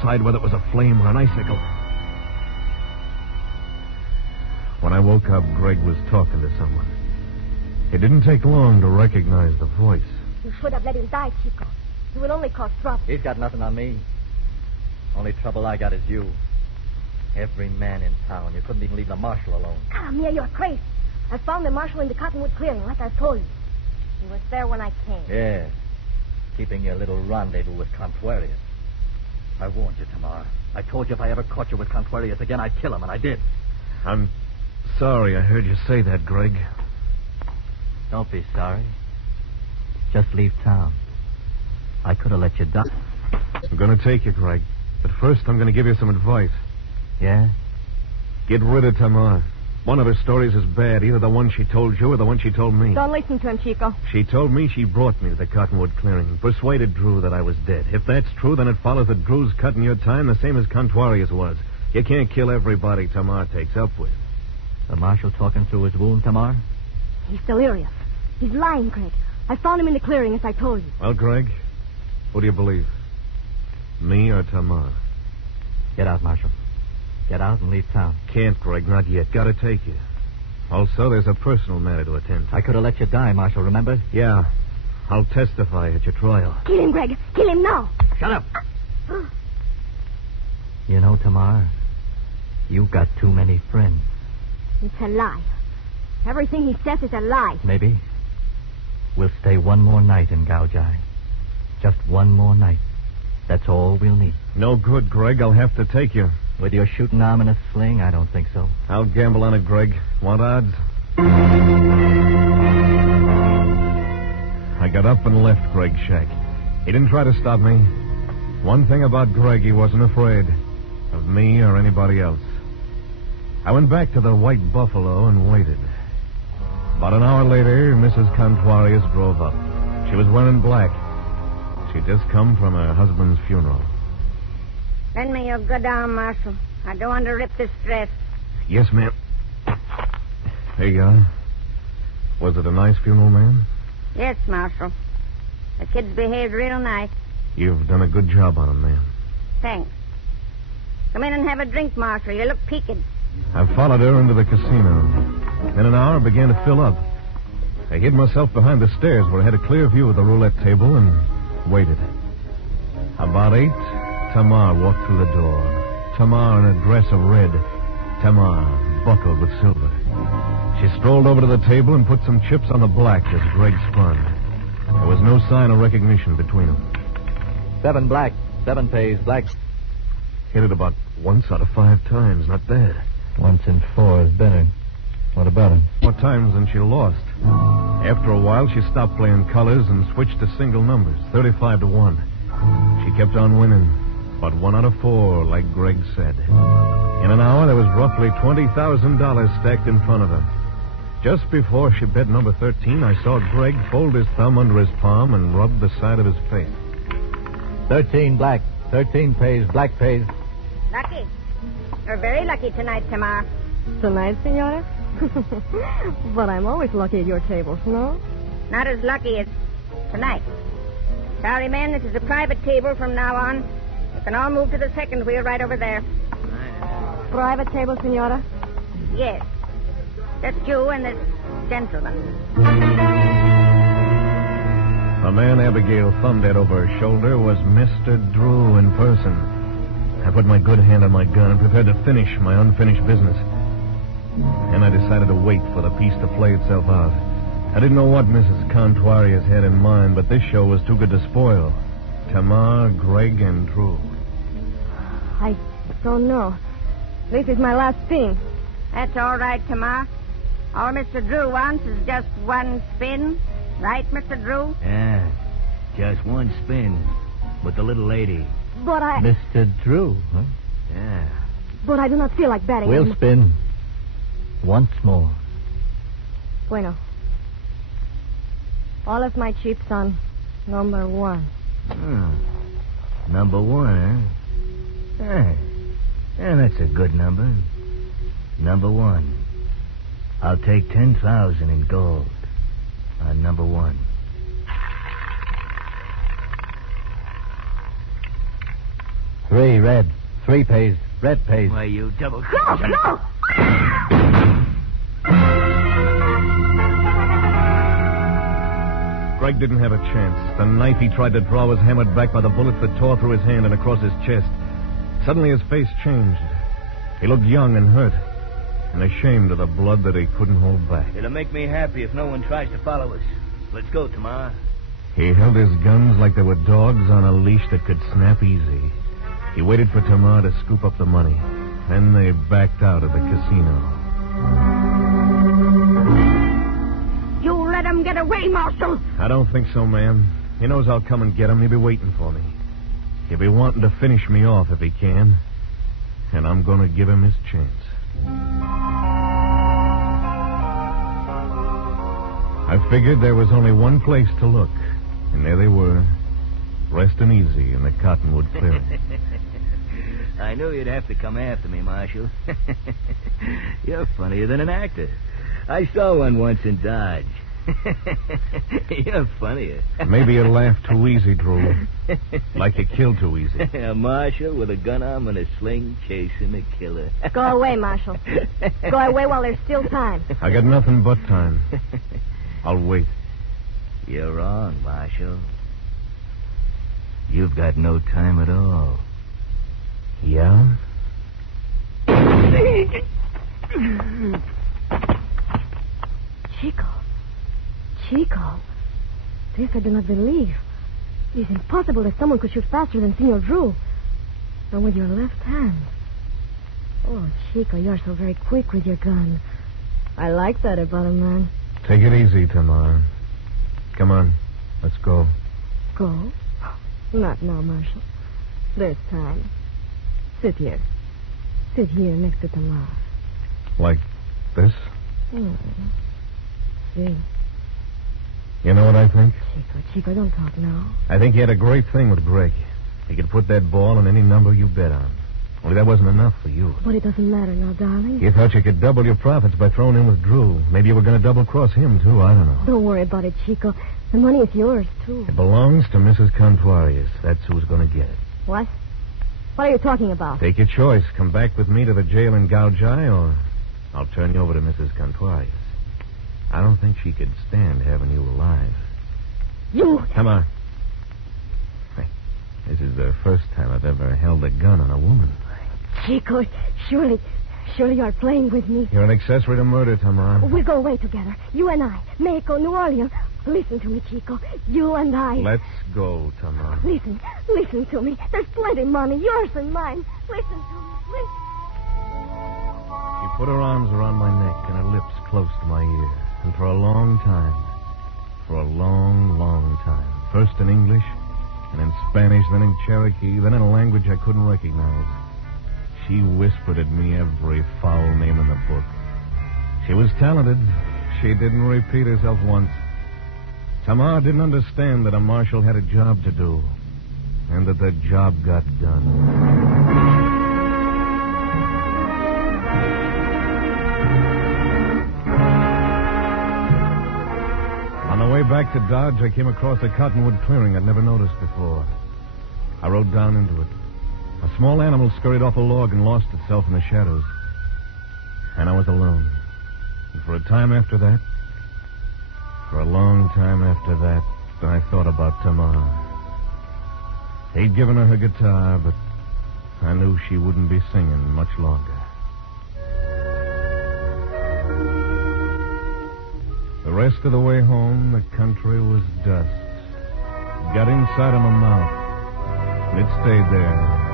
decide whether it was a flame or an icicle. When I woke up, Greg was talking to someone. It didn't take long to recognize the voice. You should have let him die, Chico. You will only cause trouble. He's got nothing on me. Only trouble I got is you. Every man in town. You couldn't even leave the marshal alone. Caramia, you're crazy. I found the marshal in the cottonwood clearing, like I told you. He was there when I came. Yeah. Keeping your little rendezvous with Contuarius. I warned you, Tamar. I told you if I ever caught you with Contuarius again, I'd kill him, and I did. I'm sorry I heard you say that, Greg. Don't be sorry. Just leave town. I could have let you die. I'm going to take you, Greg. But first, I'm going to give you some advice. Yeah? Get rid of Tamar. One of her stories is bad, either the one she told you or the one she told me. Don't listen to him, Chico. She told me she brought me to the cottonwood clearing, persuaded Drew that I was dead. If that's true, then it follows that Drew's cutting your time the same as Contuarius was. You can't kill everybody Tamar takes up with. The marshal talking through his wound, Tamar? He's delirious. He's lying, Greg. I found him in the clearing, as I told you. Well, Greg, who do you believe? Me or Tamar? Get out, Marshal. Get out and leave town. Can't, Greg, not yet. Gotta take you. Also, there's a personal matter to attend to. I could have let you die, Marshal, remember? Yeah. I'll testify at your trial. Kill him, Greg. Kill him now. Shut up. You know, Tamar, you've got too many friends. It's a lie. Everything he says is a lie. Maybe. We'll stay one more night in Gaojai. Just one more night. That's all we'll need. No good, Greg. I'll have to take you. With your shooting arm and a sling, I don't think so. I'll gamble on it, Greg. Want odds? I got up and left Greg's shack. He didn't try to stop me. One thing about Greg, he wasn't afraid of me or anybody else. I went back to the White Buffalo and waited. About an hour later, Mrs. Contuarius drove up. She was wearing black. She'd just come from her husband's funeral. Lend me your good arm, Marshal. I don't want to rip this dress. Yes, ma'am. There you are. Was it a nice funeral, ma'am? Yes, Marshal. The kids behaved real nice. You've done a good job on them, ma'am. Thanks. Come in and have a drink, Marshal. You look peaked. I followed her into the casino. In an hour, it began to fill up. I hid myself behind the stairs where I had a clear view of the roulette table and waited. About 8, Tamar walked through the door. Tamar in a dress of red. Tamar buckled with silver. She strolled over to the table and put some chips on the black as Greg spun. There was no sign of recognition between them. 7 black, 7 pays black. Hit it about once out of 5 times. Not bad. Once in 4 is better. What about him? More times than she lost. After a while, she stopped playing colors and switched to single numbers, 35 to 1. She kept on winning, but 1 out of 4, like Greg said. In an hour, there was roughly $20,000 stacked in front of her. Just before she bet number 13, I saw Greg fold his thumb under his palm and rub the side of his face. 13 black, 13 pays, black pays. Lucky. You're very lucky tonight, Tamar. Tonight, Senora? But I'm always lucky at your tables, no? Not as lucky as tonight. Sorry, men, this is a private table from now on. You can all move to the second wheel right over there. Private table, Senora? Yes. Just you and this gentleman. The man Abigail thumbed at over her shoulder was Mr. Drew in person. I put my good hand on my gun and prepared to finish my unfinished business. And I decided to wait for the piece to play itself out. I didn't know what Mrs. Contuarius had in mind, but this show was too good to spoil. Tamar, Greg, and Drew. I don't know. This is my last spin. That's all right, Tamar. All Mr. Drew wants is just one spin. Right, Mr. Drew? Yeah, just one spin with the little lady. But I... Mr. Drew, huh? Yeah. But I do not feel like betting. We'll spin. Once more. Bueno. All of my chips on number 1. Oh. Number 1, huh? Hey. Yeah, that's a good number. Number 1. I'll take 10,000 in gold on number 1. 3 red. 3 pays. Red pays. Why, you double... No! Greg didn't have a chance. The knife he tried to draw was hammered back by the bullets that tore through his hand and across his chest. Suddenly his face changed. He looked young and hurt, and ashamed of the blood that he couldn't hold back. It'll make me happy if no one tries to follow us. Let's go, Tamar. He held his guns like they were dogs on a leash that could snap easy. He waited for Tamar to scoop up the money. Then they backed out of the casino. You let him get away, Marshal. I don't think so, ma'am. He knows I'll come and get him. He'll be waiting for me. He'll be wanting to finish me off if he can. And I'm going to give him his chance. I figured there was only one place to look. And there they were, resting easy in the cottonwood clearing. I knew you'd have to come after me, Marshal. You're funnier than an actor. I saw one once in Dodge. You're funnier. Maybe you laugh too easy, Drew. Like you kill too easy. A marshal with a gun arm and a sling chasing a killer. Go away, Marshal. Go away while there's still time. I got nothing but time. I'll wait. You're wrong, Marshal. You've got no time at all. Yeah? Chico. This I do not believe. It is impossible that someone could shoot faster than Senor Drew. And with your left hand. Oh, Chico, you're so very quick with your gun. I like that about a man. Take it easy, Tamar. Come on, let's go. Go? Not now, Marshal. There's time. Sit here. Sit here next to Tamar. Like this? See. You know what I think? Chico, don't talk now. I think he had a great thing with Greg. He could put that ball on any number you bet on. Only that wasn't enough for you. But it doesn't matter now, darling. You thought you could double your profits by throwing in with Drew. Maybe you were going to double-cross him, too. I don't know. Don't worry about it, Chico. The money is yours, too. It belongs to Mrs. Contuarius. That's who's going to get it. What? What are you talking about? Take your choice. Come back with me to the jail in Gaujai, or I'll turn you over to Mrs. Contuarius. I don't think she could stand having you alive. You... Come on. Hey, this is the first time I've ever held a gun on a woman. Chico, surely you are playing with me. You're an accessory to murder, Tamar. We'll go away together. You and I. Mexico, New Orleans. Listen to me, Chico. You and I. Let's go, Tamar. Listen to me. There's plenty of money, yours and mine. Listen to me. Listen. She put her arms around my neck and her lips close to my ear. And for a long time, first in English, and in Spanish, then in Cherokee, then in a language I couldn't recognize, she whispered at me every foul name in the book. She was talented. She didn't repeat herself once. Tamar didn't understand that a marshal had a job to do, and that the job got done. On the way back to Dodge, I came across a cottonwood clearing I'd never noticed before. I rode down into it. A small animal scurried off a log and lost itself in the shadows. And I was alone. And for a long time after that, I thought about Tamar. He'd given her guitar, but I knew she wouldn't be singing much longer. The rest of the way home, the country was dust. It got inside of my mouth, and it stayed there